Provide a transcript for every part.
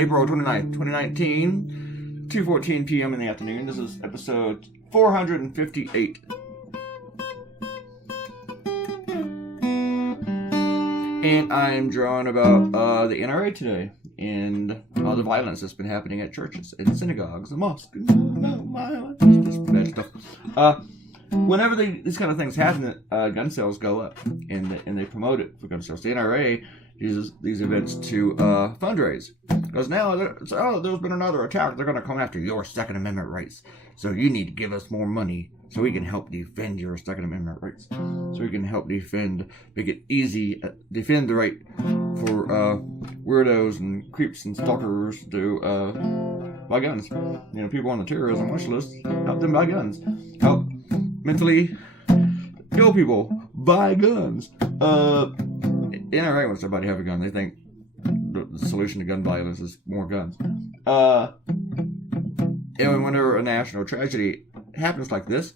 April 29th, 2019, 2:14 p.m. in the afternoon. This is episode 458. And I am drawing about the NRA today and all the violence that's been happening at churches and synagogues and mosques. No violence. Just bad stuff. Whenever these kind of things happen, gun sales go up and they promote it for gun sales. The NRA uses these events to fundraise. Because now, there's been another attack. They're going to come after your Second Amendment rights. So you need to give us more money so we can help defend your Second Amendment rights. So we can help make it easy, defend the right for weirdos and creeps and stalkers to buy guns. You know, people on the terrorism wish list, help them buy guns. Help mentally kill people, buy guns. NRA wants everybody to have a gun. They think the solution to gun violence is more guns. And whenever a national tragedy happens like this,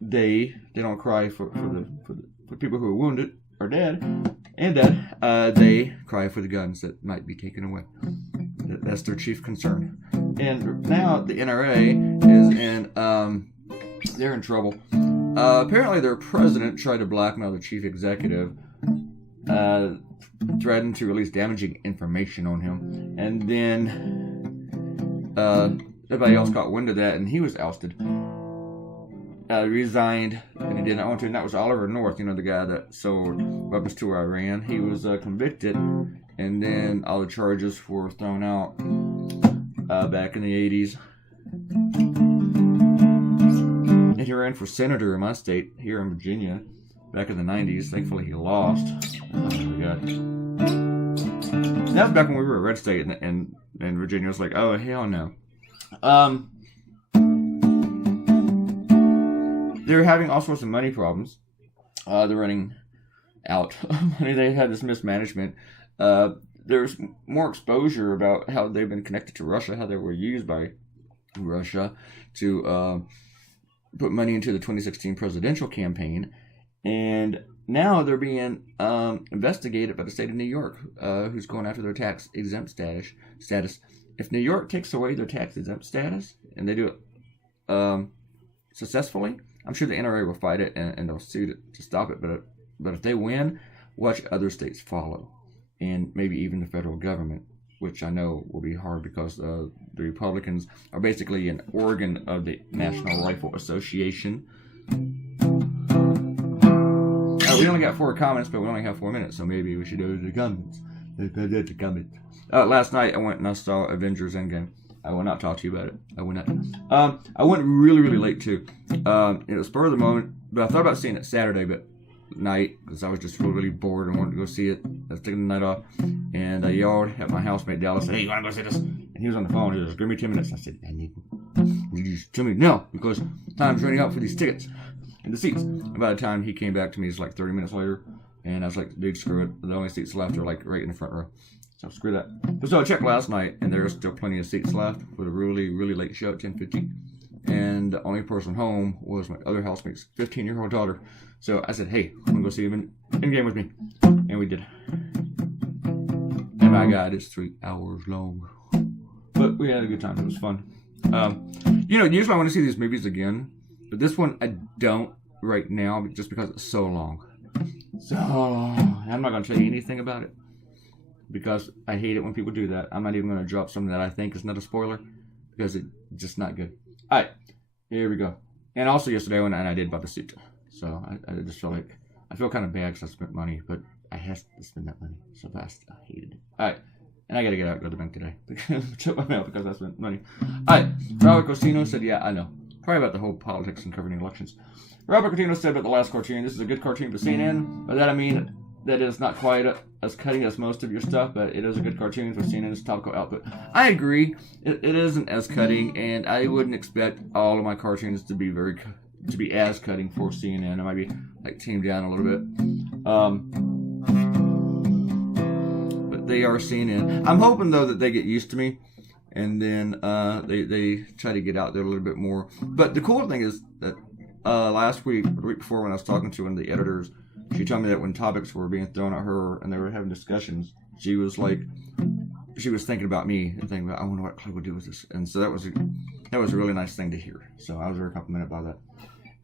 they don't cry for people who are wounded or dead and dead. They cry for the guns that might be taken away. That's their chief concern. And now the NRA is they're in trouble. Apparently their president tried to blackmail the chief executive, threatened to release damaging information on him, and then everybody else got wind of that, and he was ousted. Resigned, and he did not want to, and that was Oliver North, the guy that sold weapons to Iran. He was convicted, and then all the charges were thrown out back in the 80s. And he ran for senator in my state, here in Virginia, back in the 90s. Thankfully, he lost. Oh, my God. That was back when we were a red state, and Virginia was like, oh, hell no. They're having all sorts of money problems. They're running out of money. They had this mismanagement. There's more exposure about how they've been connected to Russia, how they were used by Russia to put money into the 2016 presidential campaign. And now they're being investigated by the state of New York, who's going after their tax-exempt status. If New York takes away their tax-exempt status, and they do it successfully, I'm sure the NRA will fight it, and they'll sue to stop it. But if they win, watch other states follow, and maybe even the federal government, which I know will be hard because the Republicans are basically an organ of the National Rifle Association. We only got 4 comments, but we only have 4 minutes, so maybe we should go to the comments. Last night I went and I saw Avengers Endgame. I will not talk to you about it. I will not. I went really, really late too. It was spur of the moment, but I thought about seeing it Saturday, but night, because I was just really, really bored and wanted to go see it. I was taking the night off, and I yelled at my housemate Dallas, "Hey, you want to go see this?" And he was on the phone. He was, "Give me 10 minutes." I said, "I need you to tell me no, because time's running out for these tickets and the seats." And by the time he came back to me, it's like 30 minutes later, and I was like, "Dude, screw it. The only seats left are like right in the front row." So screw that. But so I checked last night, and there's still plenty of seats left for a really, really late show at 10:50. And the only person home was my other housemate's 15-year-old daughter. So I said, "Hey, I'm going to go see him in game with me." And we did. And my God, it's 3 hours long. But we had a good time. It was fun. Usually I want to see these movies again. But this one I don't right now just because it's so long. So long. I'm not going to tell you anything about it, because I hate it when people do that. I'm not even going to drop something that I think is not a spoiler, because it's just not good. All right, here we go. And also yesterday when I did buy the suit. So I just feel like, I feel kind of bad because I spent money, but I have to spend that money so fast. I hated it. All right, and I got to get out and go to the bank today. Check my mail because I spent money. All right, Robert Costino said, yeah, I know. Probably about the whole politics and covering elections. Robert Costino said about the last cartoon, this is a good cartoon for CNN. By that I mean, that is not quite as cutting as most of your stuff, but it is a good cartoon for CNN's topical output. I agree. It isn't as cutting, and I wouldn't expect all of my cartoons to be as cutting for CNN. I might be like tamed down a little bit. But they are CNN. I'm hoping though that they get used to me, and then they try to get out there a little bit more. But the cool thing is that last week, or the week before, when I was talking to one of the editors, she told me that when topics were being thrown at her and they were having discussions, she was like, she was thinking about me and thinking about, I wonder what Clay would do with this. And so that was a really nice thing to hear. So I was very complimented by that.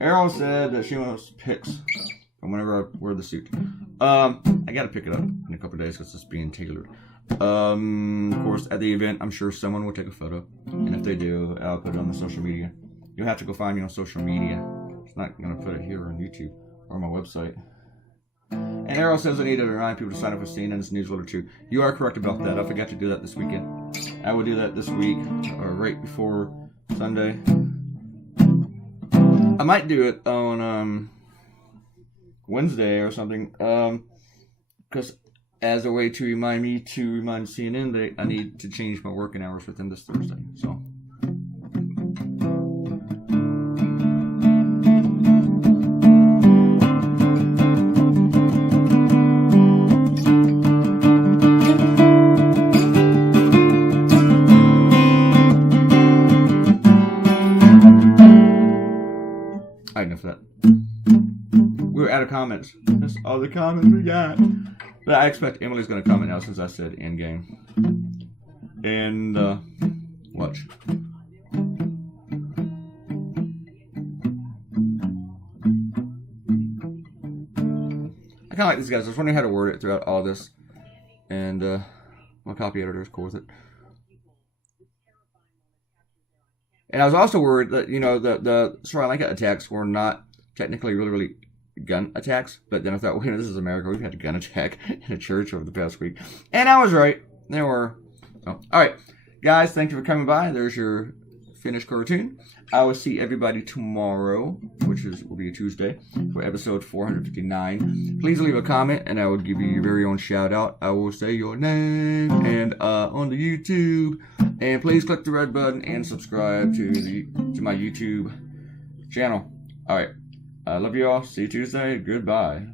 Errol said that she wants pics from whenever I wear the suit. I got to pick it up in a couple of days because it's being tailored. Of course, at the event, I'm sure someone will take a photo. And if they do, I'll put it on the social media. You'll have to go find me on social media. It's not going to put it here on YouTube or my website. And Errol says I need to remind people to sign up for CNN's newsletter too. You are correct about that. I forgot to do that this weekend. I will do that this week, or right before Sunday. I might do it on Wednesday or something, because as a way to remind CNN that I need to change my working hours within this Thursday. So. Enough of that. We're out of comments. That's all the comments we got. But I expect Emily's going to comment now since I said end game. And watch. I kind of like these guys. I was wondering how to word it throughout all this. And my copy editor is cool with it. And I was also worried that, you know, the Sri Lanka attacks were not technically really gun attacks. But then I thought, well, this is America. We've had a gun attack in a church over the past week. And I was right. There were. Oh. All right. Guys, thank you for coming by. There's your finished cartoon. I will see everybody tomorrow, which will be a Tuesday, for episode 459. Please leave a comment, and I will give you your very own shout-out. I will say your name and on the YouTube. And please click the red button and subscribe to my YouTube channel. All right. I love you all. See you Tuesday. Goodbye.